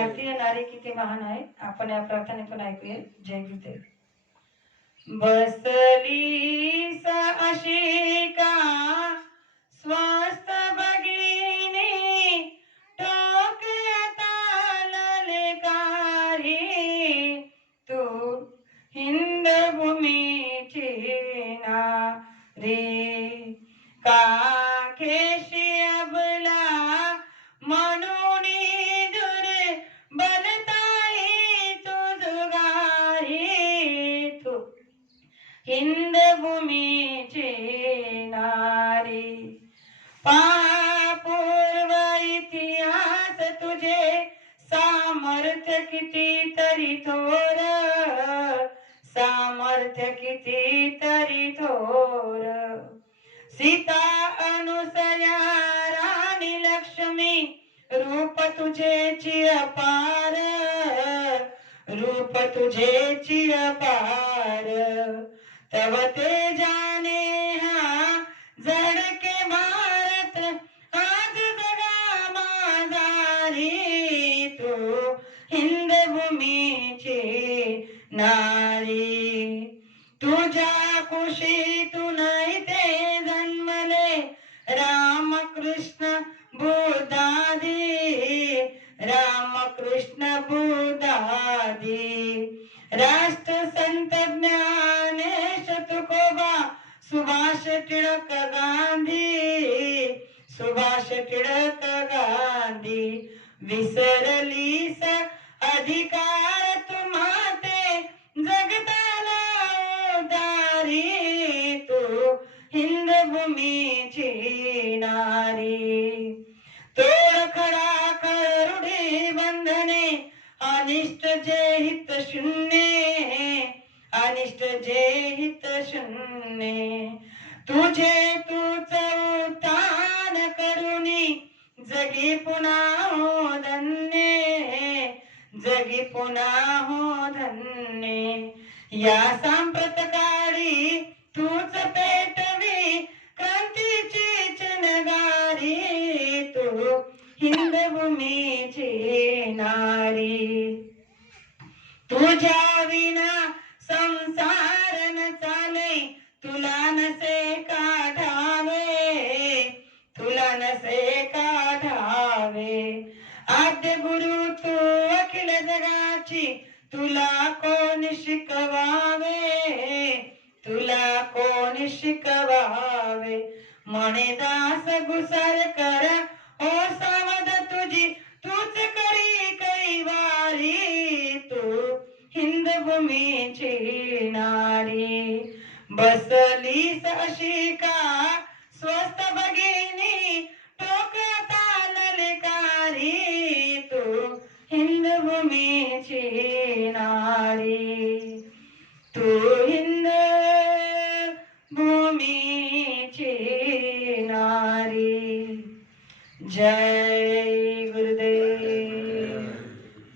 भारतीय नारी किती महान आहे आपण या प्रार्थनेतून ऐकूया. जय गुरुदेव. बसली अशी का? स्वस्त भगिनी टोकता तू हिंद भूमीची नारी काखेशी अबला म्हणून पापूर्व इतिहास तुझे सामर्थ्य किती तरी थोर सामर्थ्य किती तरी थोर. सीता अनुसया राणी लक्ष्मी रूप तुझे चिरपार रूप तुझे चिरपार तव ते नारी तुझ्या कुशीतून ते जन्मले रामकृष्ण बुधादी. रामकृष्ण बुधादी. राष्ट्र संत ज्ञानेश तुकोबा सुभाष टिळक गांधी. सुभाष टिळक गांधी विसरलीस अधिकार उदारी तू हिंद भूमीची नारी तोड खडा करुडी बंधने अनिष्ट जे हित शून्य अनिष्ट जे हित शून्य. तुझे तूच उत्थान करुणी जगी पुन्हा हो धन्य. जगी पुन्हा हो धन्य. या सांप्रत तुझ्या विना संसार न चाले तुला नसे काढावे तुला नसे काढावे. आद्य गुरु तू अखिल जगाची तुला कोण शिकवावे? तुला कोण शिकवावे? म्हणे दास गुसर कर नारी. बसलीस अशी का? स्वस्त भगिनी टोकता ललकारी तू हिंदभूमीची नारी. तू हिंद भूमीची नारी. जय